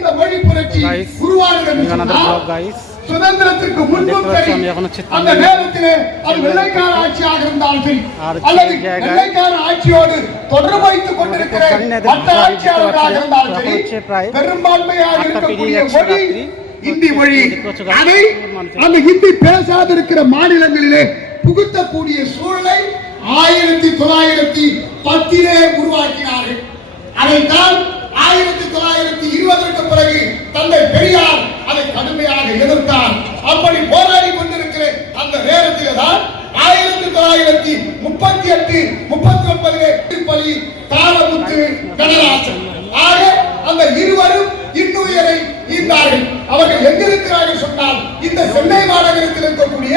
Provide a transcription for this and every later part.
இந்த மொழி புரட்சி உருவானது சுதந்திரத்திற்கு முன்பும் சரி, அந்த நேரத்திலே அது வெள்ளைக்கார ஆட்சியாக இருந்தாலும் சரி, அல்லது வெள்ளைக்கார ஆட்சியோடு தொடர்பு வைத்துக் கொண்டிருக்கிற மற்ற ஆட்சியாளர்களாக இருந்தாலும் சரி, பெரும்பான்மையாக இருக்கக்கூடிய மொழி இந்தி மொழி. அதை அந்த ஹிந்தி பேசாதிருக்கிற மாநிலங்களிலே புகுத்தக்கூடிய சூழலை 1910 உருவாக்கினார்கள். அதைத்தான் 1920 பிறகு தந்தை பெரியார் அதை கடுமையாக எதிர்த்தார். அப்படி போராடி கொண்டிருக்கிற அந்த நேரத்திலே தான் 1938 39 தாளமுத்து கனராசன் ஆக அந்த இருவரும் இன்னுயிரை ஈந்தார்கள். அவர்கள் எங்கிருக்கிறார்கள் சொன்னால் இந்த சென்னை மாநகரத்தில் இருக்கக்கூடிய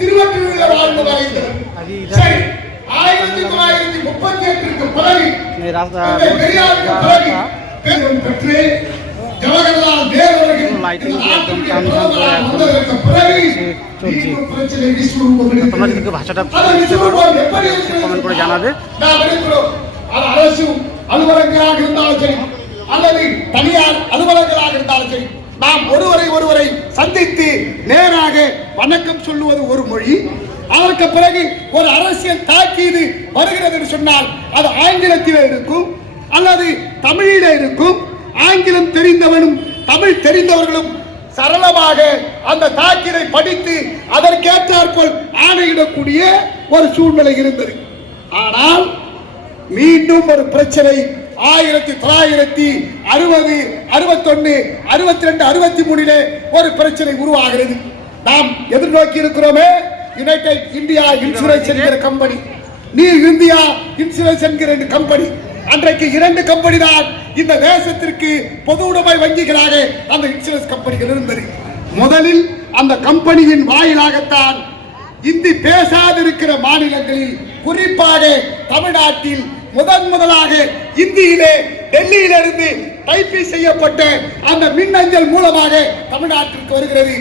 திருவொற்றியூரில் வாழ்ந்து வருகிறார்கள். சரி, 1938 பிறகு பெரியாருக்கு பிறகு பெரும் பெற்று ஜவஹர்லால் நேரு அவர்கள் அரசு அலுவலகங்களாக இருந்தாலும் சரி, அல்லது தனியார் அலுவலகங்களாக இருந்தாலும் சரி, நாம் ஒருவரை சந்தித்து நேராக வணக்கம் சொல்லுவது ஒரு மொழி. அதற்கு பிறகு ஒரு அரசியல் தாக்கீது வருகிறது என்று சொன்னால் அது ஆங்கிலத்திலே இருக்கும் அல்லது தமிழிலே இருக்கும். ஆங்கிலம் தெரிந்தவனும் தமிழ் தெரிந்தவர்களும் சரளமாக அந்த தாக்கீதை படித்து அதற்கேற்றாற்போல் ஆணையிடக்கூடிய ஒரு சூழ்நிலை இருந்தது. ஆனால் மீண்டும் ஒரு பிரச்சனை 1960, 61, 62, 63 ஒரு பிரச்சனை உருவாகிறது. நாம் எதிர்நோக்கி இருக்கிறோமே, யுனைடெட் இந்தியா இன்சூரன்ஸ் என்கிற கம்பெனி, நியூ இந்தியா இன்சூரன்ஸ் என்கிற கம்பெனி. அன்றைக்கு 2 கம்பெனி தான் இந்த தேசத்திற்கு பொது உடைமை வங்கிகளாக அந்த இன்சூரன்ஸ் கம்பெனிகள் இருந்தது. முதலில் அந்த கம்பெனியின் வாயிலாகத்தான் இந்தி பேசாதிருக்கிற மாநிலங்களில், குறிப்பாக தமிழ்நாட்டில் முதலாக இந்தியிலே டெல்லியிலிருந்து டைப்பிங் செய்யப்பட்ட அந்த மின்னஞ்சல் மூலமாக தமிழ்நாட்டிற்கு வருகிறது.